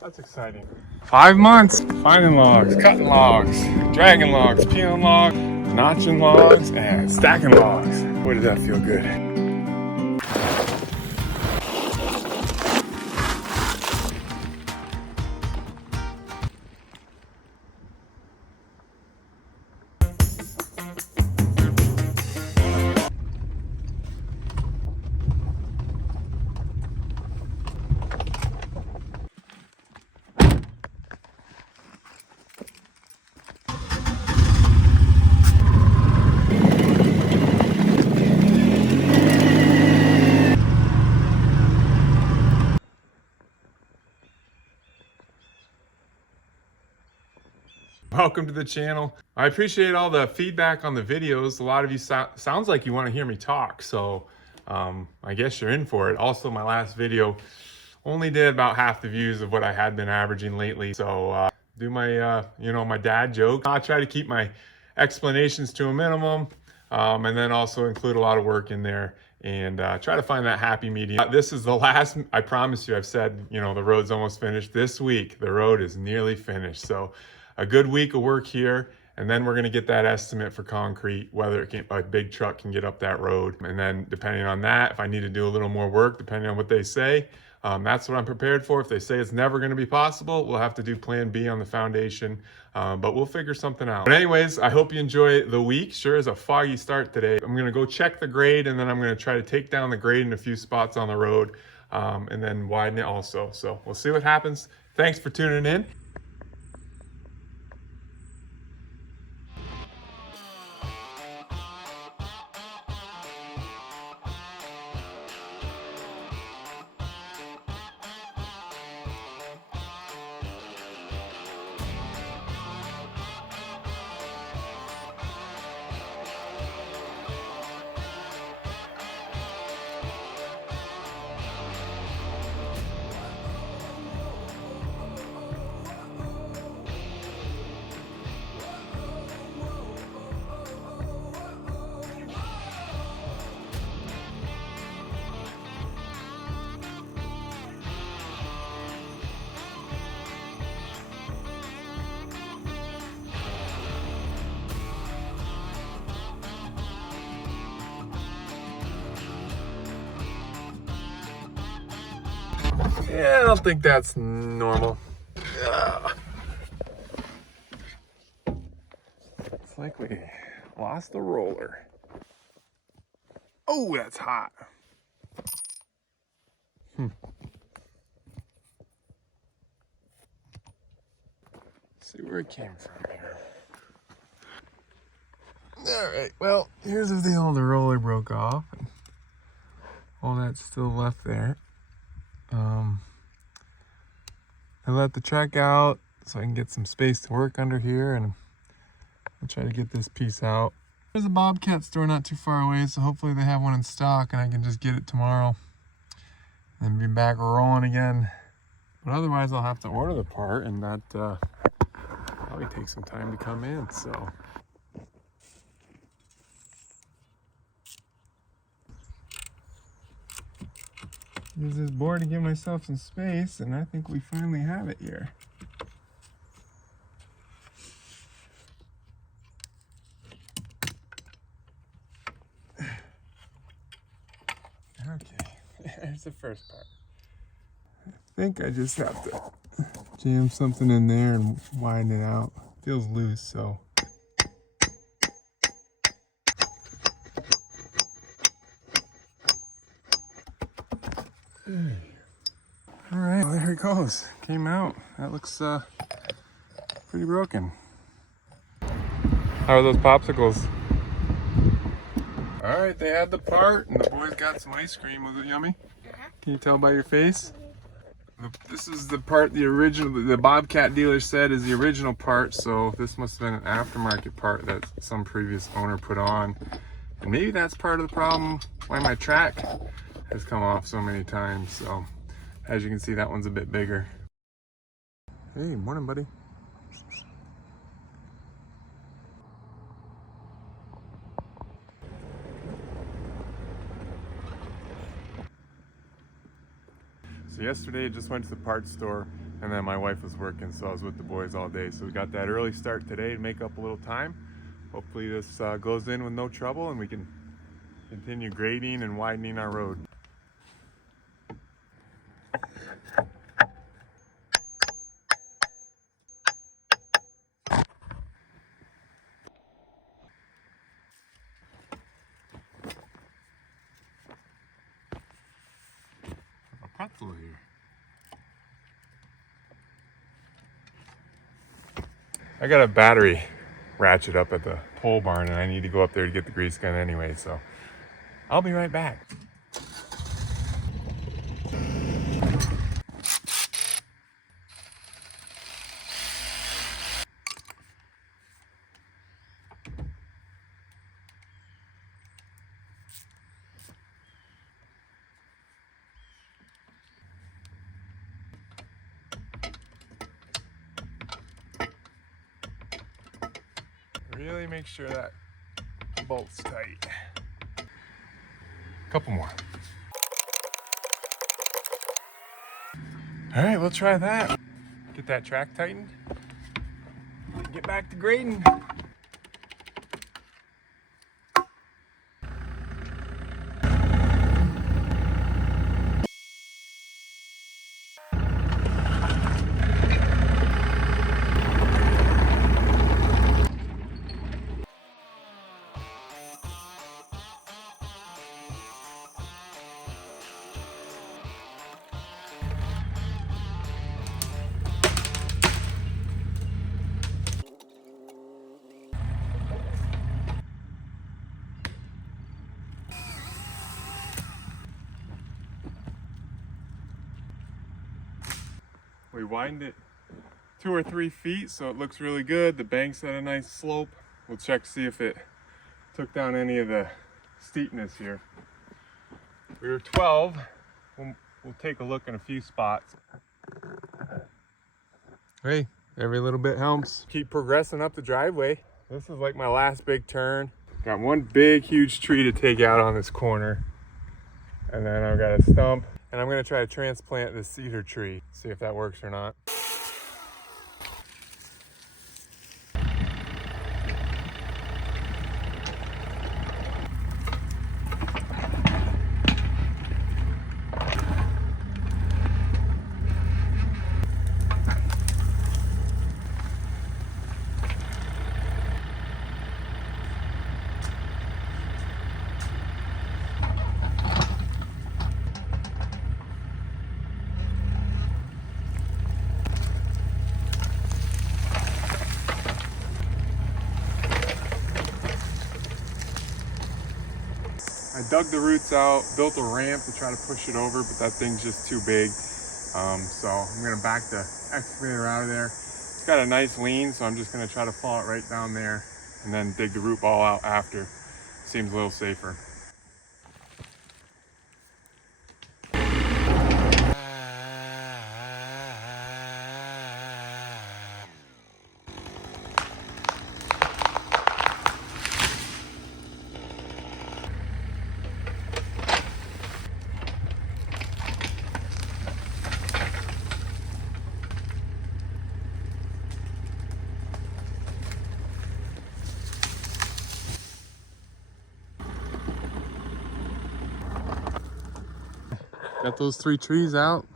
That's exciting. 5 months finding logs, cutting logs, dragging logs, peeling logs, notching logs, and stacking logs. Boy, does that feel good. Welcome to the channel. I appreciate all the feedback on the videos. A lot of you sounds like you want to hear me talk, so I guess you're in for it. Also, my last video only did about half the views of what I had been averaging lately. So do my my dad joke. I try to keep my explanations to a minimum, and then also include a lot of work in there and try to find that happy medium. This is the last, I promise you, I've said, the road's almost finished. This week, the road is nearly finished. So a good week of work here, and then we're gonna get that estimate for concrete, whether a big truck can get up that road. And then depending on that, if I need to do a little more work, depending on what they say, that's what I'm prepared for. If they say it's never gonna be possible, we'll have to do plan B on the foundation, but we'll figure something out. But anyways, I hope you enjoy the week. Sure is a foggy start today. I'm gonna go check the grade, and then I'm gonna try to take down the grade in a few spots on the road, and then widen it also. So we'll see what happens. Thanks for tuning in. Yeah, I don't think that's normal. It's like we lost the roller. Oh, that's hot. See where it came from here. All right, well, here's the deal. The roller broke off, and all that's still left there. I let the truck out so I can get some space to work under here, and I'll try to get this piece out. There's a Bobcat store not too far away, so hopefully they have one in stock and I can just get it tomorrow and be back rolling again. But otherwise I'll have to order the part, and that probably takes some time to come in, so. Use this board to give myself some space, and I think we finally have it here. Okay, there's the first part. I think I just have to jam something in there and widen it out. It feels loose, so. All right, well, there it goes. Came out. That looks pretty broken. How are those popsicles? All right, they had the part, and the boys got some ice cream. Was it yummy? Can you tell by your face? This is the part the Bobcat dealer said is the original part, so this must have been an aftermarket part that some previous owner put on. And maybe that's part of the problem why my track has come off so many times. So as you can see, that one's a bit bigger. Hey, morning, buddy. So yesterday I just went to the parts store, And then my wife was working, so I was with the boys all day. So we got that early start today to make up a little time. Hopefully this goes in with no trouble and we can continue grading and widening our road. A pretzel here. I got a battery ratchet up at the pole barn and I need to go up there to get the grease gun anyway, so I'll be right back. Really make sure that bolt's tight. Couple more. All right, we'll try that. Get that track tightened. Get back to grading. We widened it 2 or 3 feet, so it looks really good. The bank's at a nice slope. We'll check to see if it took down any of the steepness here. We were 12. We'll take a look in a few spots. Hey, every little bit helps. Keep progressing up the driveway. This is like my last big turn. Got one big, huge tree to take out on this corner. And then I've got a stump. And I'm gonna try to transplant this cedar tree, see if that works or not. I dug the roots out, built a ramp to try to push it over, but that thing's just too big. So I'm gonna back the excavator out of there. It's got a nice lean, so I'm just gonna try to fall it right down there and then dig the root ball out after. Seems a little safer. Got those 3 trees out.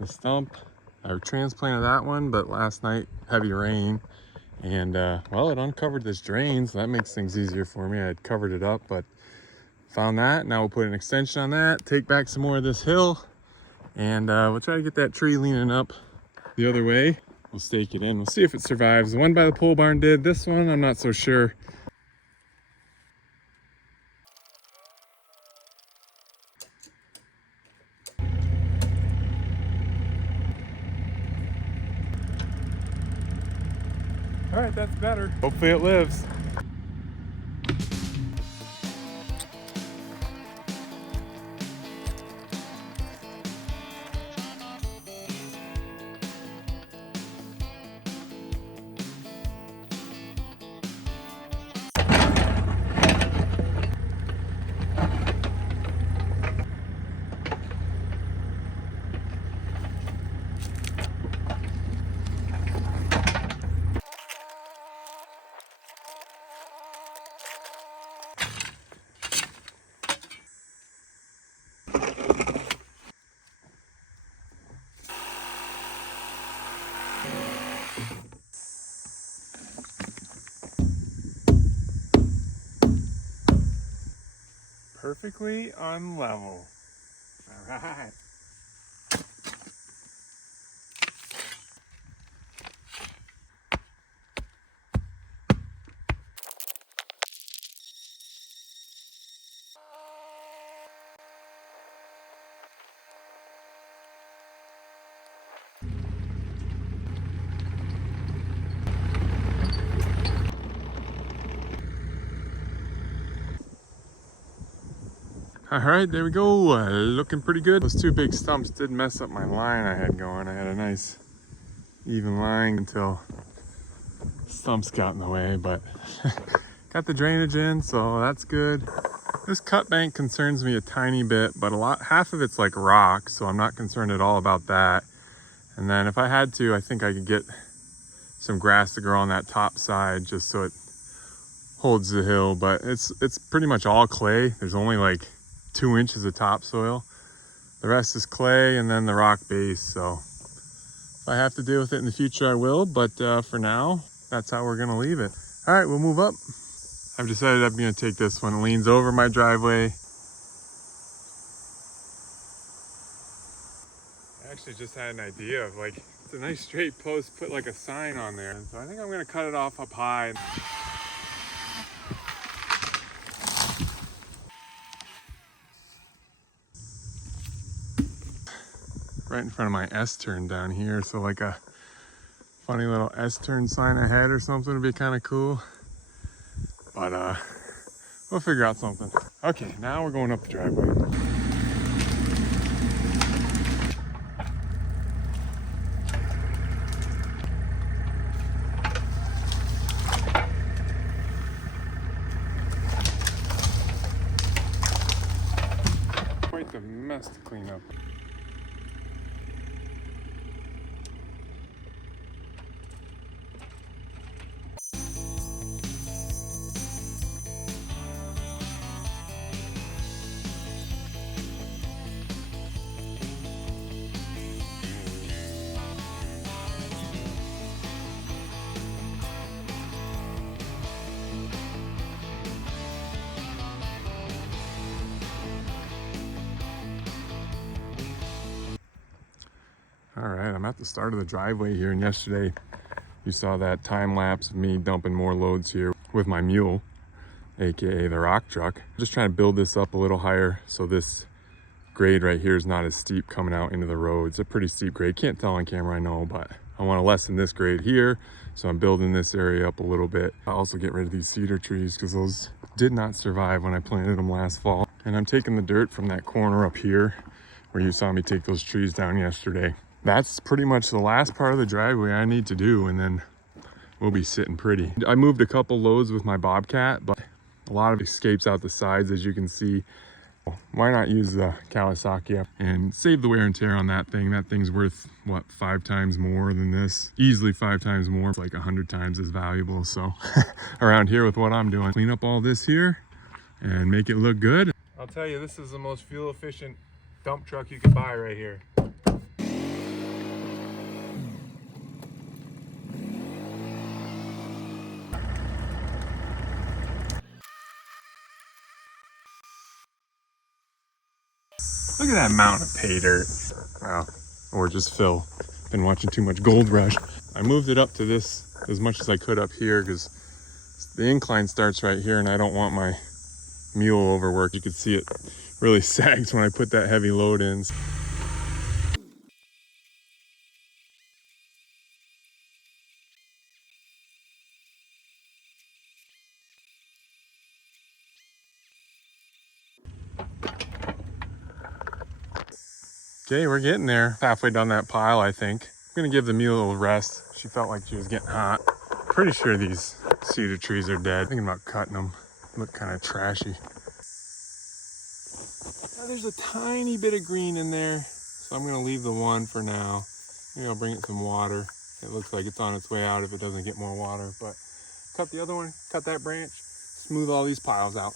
The stump, I transplanted that one, but last night, heavy rain. And well, it uncovered this drain, so that makes things easier for me. I had covered it up, but found that. Now we'll put an extension on that, take back some more of this hill, and we'll try to get that tree leaning up the other way. We'll stake it in. We'll see if it survives. The one by the pole barn did. This one, I'm not so sure. All right, that's better. Hopefully it lives. Perfectly on level. All right. All right, there we go. Looking pretty good. Those two big stumps did mess up my line I had going. I had a nice even line until stumps got in the way, but got the drainage in, so that's good. This cut bank concerns me a tiny bit, but half of it's like rock, so I'm not concerned at all about that. And then if I had to, I think I could get some grass to grow on that top side just so it holds the hill, but it's pretty much all clay. There's only like 2 inches of topsoil. The rest is clay and then the rock base. So if I have to deal with it in the future, I will, but for now, that's how we're gonna leave it. All right, we'll move up. I've decided I'm gonna take this one. It leans over my driveway. I actually just had an idea of like, it's a nice straight post, put like a sign on there. So I think I'm gonna cut it off up high. Right in front of my S-turn down here, so like a funny little S-turn sign ahead or something would be kind of cool. But we'll figure out something. Okay, now we're going up the driveway. Quite the mess to clean up. All right, I'm at the start of the driveway here, and yesterday you saw that time lapse of me dumping more loads here with my mule, aka the rock truck. Just trying to build this up a little higher so this grade right here is not as steep coming out into the road. It's a pretty steep grade. Can't tell on camera, I know, but I want to lessen this grade here, so I'm building this area up a little bit. I also get rid of these cedar trees because those did not survive when I planted them last fall. And I'm taking the dirt from that corner up here where you saw me take those trees down yesterday. That's pretty much the last part of the driveway I need to do, and then we'll be sitting pretty. I moved a couple loads with my Bobcat, but a lot of it escapes out the sides, as you can see. Why not use the Kawasaki and save the wear and tear on that thing? That thing's worth, what, 5 times more than this? Easily 5 times more. It's like 100 times as valuable. So around here with what I'm doing, clean up all this here and make it look good. I'll tell you, this is the most fuel efficient dump truck you can buy right here. Look at that mountain of pay dirt. Wow, or just fill. Been watching too much Gold Rush. I moved it up to this as much as I could up here because the incline starts right here and I don't want my mule overworked. You can see it really sags when I put that heavy load in. Okay, we're getting there. Halfway down that pile, I think. I'm gonna give the mule a little rest. She felt like she was getting hot. Pretty sure these cedar trees are dead. Thinking about cutting them. Look kind of trashy. Now, there's a tiny bit of green in there, so I'm gonna leave the one for now. Maybe I'll bring it some water. It looks like it's on its way out if it doesn't get more water, but cut the other one, cut that branch, smooth all these piles out.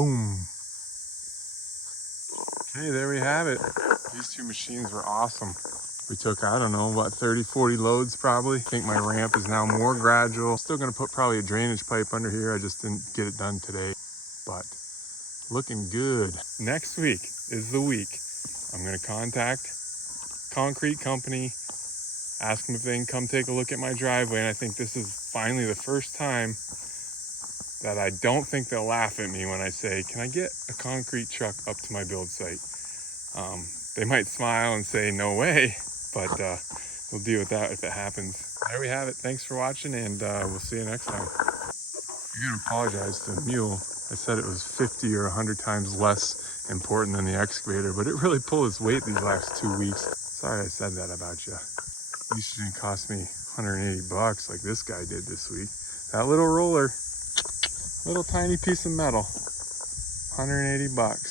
Boom. Okay, there we have it. These two machines were awesome. We took, I don't know, about 30, 40 loads probably. I think my ramp is now more gradual. Still gonna put probably a drainage pipe under here. I just didn't get it done today, but looking good. Next week is the week. I'm gonna contact concrete company, ask them if they can come take a look at my driveway. And I think this is finally the first time that I don't think they'll laugh at me when I say, can I get a concrete truck up to my build site? They might smile and say, no way, but we'll deal with that if it happens. There we have it. Thanks for watching, and we'll see you next time. I'm gonna apologize to the mule. I said it was 50 or 100 times less important than the excavator, but it really pulled its weight these last 2 weeks. Sorry I said that about you. At least it didn't cost me 180 bucks like this guy did this week. That little roller, little tiny piece of metal, 180 bucks.